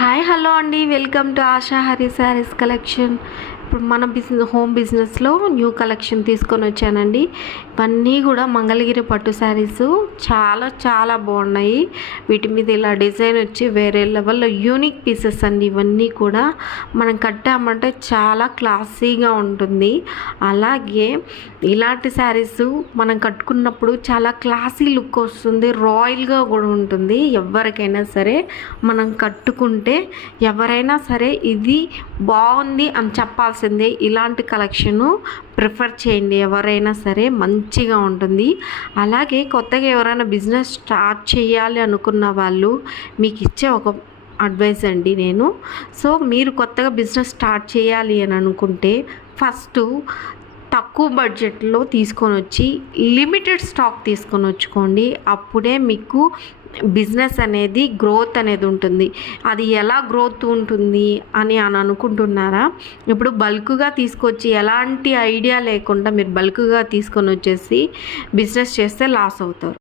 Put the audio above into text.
Hi hello అండి, welcome to ASHA Hari saris collection. ఇప్పుడు మన హోమ్ బిజినెస్లో న్యూ కలెక్షన్ తీసుకొని వచ్చానండి. ఇవన్నీ కూడా మంగళగిరి పట్టు శారీస్ చాలా చాలా బాగున్నాయి. వీటి మీద ఇలా డిజైన్ వచ్చి వేరే లెవెల్లో యూనిక్ పీసెస్ అండి. ఇవన్నీ కూడా మనం కట్టామంటే చాలా క్లాసీగా ఉంటుంది. అలాగే ఇలాంటి శారీస్ మనం కట్టుకున్నప్పుడు చాలా క్లాసీ లుక్ వస్తుంది, రాయల్గా కూడా ఉంటుంది. ఎవరికైనా సరే మనం కట్టుకుంటే ఎవరైనా సరే ఇది బాగుంది అని చెప్పాల్సిందే. ఇలాంటి కలెక్షను ప్రిఫర్ చేయండి, ఎవరైనా సరే మంచిగా ఉంటుంది. అలాగే కొత్తగా ఎవరైనా బిజినెస్ స్టార్ట్ చేయాలి అనుకున్న వాళ్ళు మీకు ఇచ్చే ఒక అడ్వైస్ అండి నేను. సో మీరు కొత్తగా బిజినెస్ స్టార్ట్ చేయాలి అని అనుకుంటే ఫస్ట్ తక్కువ బడ్జెట్లో తీసుకొని వచ్చి లిమిటెడ్ స్టాక్ తీసుకొని వచ్చుకోండి. అప్పుడే మీకు బిజినెస్ అనేది గ్రోత్ అనేది ఉంటుంది. అది ఎలా గ్రోత్ ఉంటుంది అని అనుకుంటున్నారా? ఇప్పుడు బల్క్గా తీసుకొచ్చి ఎలాంటి ఐడియా లేకుండా మీరు బల్క్గా తీసుకొని వచ్చేసి బిజినెస్ చేస్తే లాస్ అవుతారు.